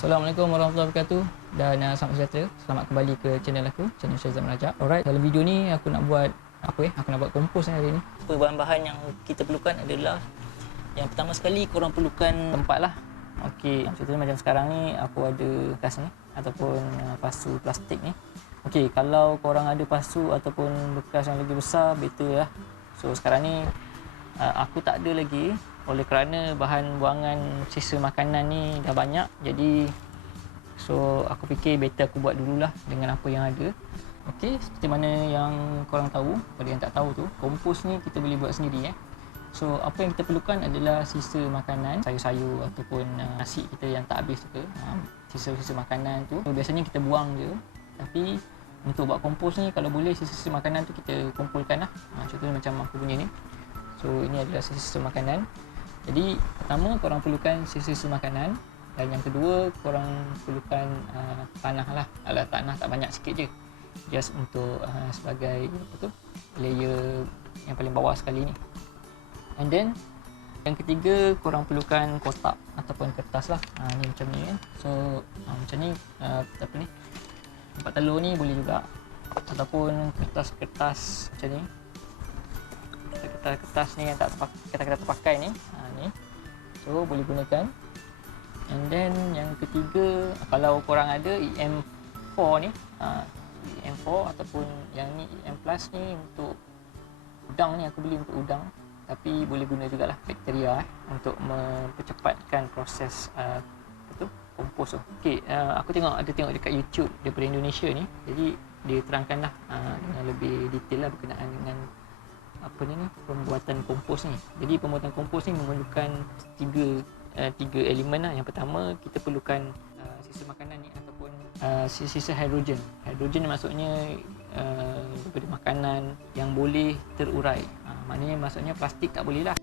Assalamualaikum warahmatullahi wabarakatuh dan selamat sejahtera. Selamat kembali ke channel aku, channel Syazam Rajab. Alright, dalam video ni aku nak buat Aku nak buat kompos hari ni. Bahan-bahan yang kita perlukan adalah yang pertama sekali korang perlukan tempat lah. Okey, contohnya macam sekarang ni aku ada kas ni ataupun pasu plastik ni. Okey, kalau korang ada pasu ataupun bekas yang lagi besar, better lah. So sekarang ni aku tak ada lagi oleh kerana bahan buangan sisa makanan ni dah banyak. Jadi so aku fikir better aku buat dululah dengan apa yang ada. Okey, seperti mana yang korang tahu, pada yang tak tahu tu, kompos ni kita boleh buat sendiri. So apa yang kita perlukan adalah sisa makanan, sayur-sayur ataupun nasi kita yang tak habis tu, sisa-sisa makanan tu. So, biasanya kita buang je. Tapi untuk buat kompos ni, kalau boleh sisa-sisa makanan tu kita kumpulkan lah. Contohnya macam aku punya ni. So ini adalah sisa-sisa makanan. Jadi pertama korang perlukan sisa-sisa makanan, dan yang kedua korang perlukan tanah lah. Alah, tanah tak banyak, sikit je, just untuk sebagai layer yang paling bawah sekali ni. And then yang ketiga korang perlukan kotak ataupun kertas lah. Ni macam ni kan. So macam ni, apa ni, tempat telur ni boleh juga, ataupun kertas-kertas macam ni, kertas ni yang tak terpakai ni, ni so boleh gunakan. And then yang ketiga, kalau korang ada EM4 ni, EM4 ataupun yang ni EM Plus ni untuk udang ni, aku beli untuk udang, tapi boleh guna jugalah bakteria untuk mempercepatkan proses kompos tu. Okey, aku ada tengok dekat YouTube daripada Indonesia ni, jadi dia terangkanlah dengan lebih detail lah berkenaan dengan pembuatan kompos ni. Jadi pembuatan kompos ni memerlukan tiga elemen lah. Yang pertama kita perlukan sisa makanan ni ataupun sisa hidrogen. Hidrogen maksudnya daripada makanan yang boleh terurai. Maknanya maksudnya plastik tak boleh lah.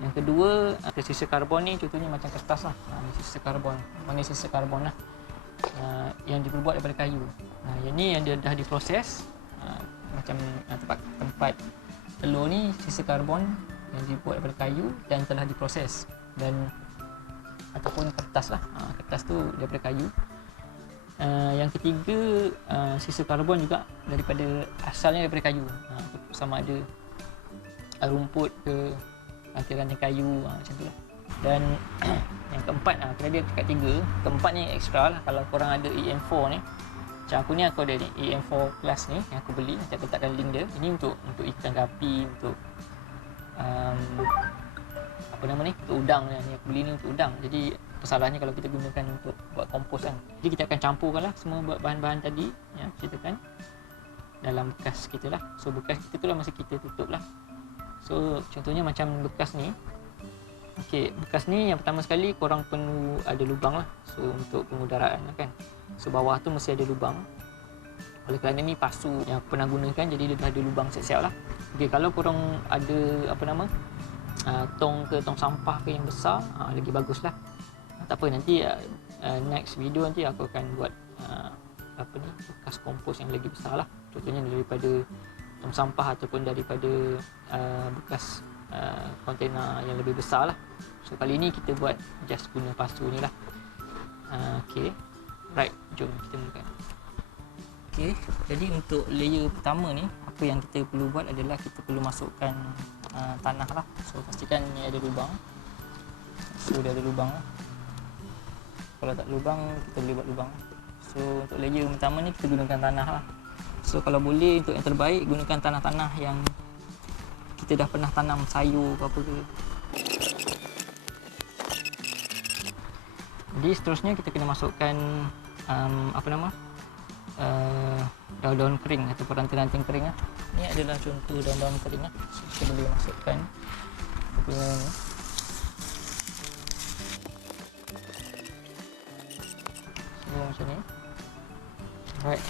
Yang kedua, sisa karbon ni, contohnya macam kertas lah. Sisa karbon, maknanya sisa karbon lah, yang diperbuat daripada kayu. Yang ni yang dia dah diproses, macam tempat telur ni, sisa karbon yang dibuat daripada kayu dan telah diproses, dan ataupun kertas lah, kertas tu daripada kayu. Yang ketiga, sisa karbon juga asalnya daripada kayu, sama ada rumput ke ranting-ranting kayu, macam tu lah. Dan yang keempat, kena dia dekat tiga, keempat ni ekstra lah. Kalau korang ada EM4 ni, macam aku ni, aku ada ni EM4 Plus ni yang aku beli, nanti aku letakkan link dia. Ini untuk ikan gapi, untuk untuk udang ni. Aku beli ni untuk udang. Jadi salahnya kalau kita gunakan untuk buat kompos kan. Jadi kita akan campurkan lah semua bahan-bahan tadi yang ceritakan dalam bekas kita lah. So bekas kita tu lah masa kita tutup lah. So contohnya macam bekas ni. Okey, bekas ni yang pertama sekali korang perlu ada lubang lah. So untuk pengudaraan lah kan. So bawah tu mesti ada lubang. Oleh kerana ni pasu yang aku pernah gunakan, jadi dia dah ada lubang siap-siap lah. Okey, kalau korang ada tong sampah ke yang besar, lagi bagus lah. Tak apa, nanti next video nanti aku akan buat bekas kompos yang lagi besar lah. Contohnya daripada tong sampah ataupun daripada bekas kontena yang lebih besar lah. So kali ni kita buat just guna pasu ni lah. Okey, right, jom kita mulakan. Okey, jadi untuk layer pertama ni, apa yang kita perlu buat adalah kita perlu masukkan tanah lah. So pastikan ni ada lubang. So dia ada lubang lah. Kalau tak lubang, kita boleh buat lubang. So untuk layer pertama ni kita gunakan tanah lah. So kalau boleh, untuk yang terbaik, gunakan tanah-tanah yang kita dah pernah tanam sayur ke apa ke. Jadi seterusnya kita kena masukkan daun-daun kering ataupun ranting-ranting kering lah. Ini adalah contoh daun-daun kering lah. So, kita boleh masukkan macam ni. Alright.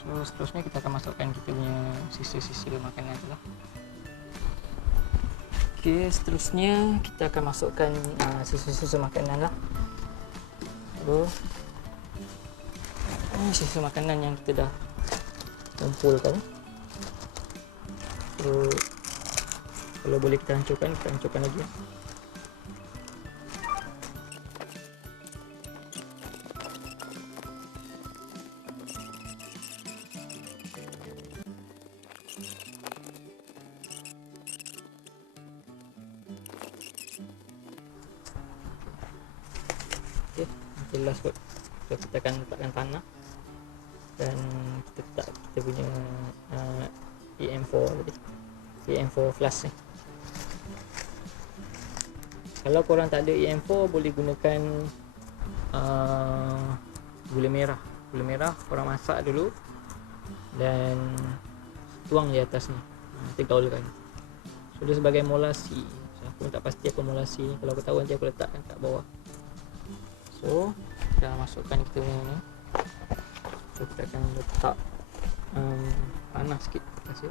So seterusnya kita akan masukkan kita punya sisa-sisa makanan tu lah. Okey, seterusnya kita akan masukkan sisa-sisa makanan lah. So sisa makanan yang kita dah kumpulkan. So kalau boleh kita hancurkan lagi. jelas kot. So kita akan letakkan tanah dan kita letak kita punya EM4 tadi, EM4 flash ni. Kalau korang tak ada EM4, boleh gunakan gula merah korang masak dulu dan tuang di atas ni, kita gaulkan. So dia sebagai molasi. So, aku pun tak pasti apa molasi ni, kalau aku tahu nanti aku letakkan kat bawah. So dah masukkan kita punya ni. So kita akan letak panas sikit rasa.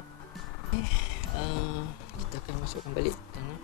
Kita akan masukkan balik tanah.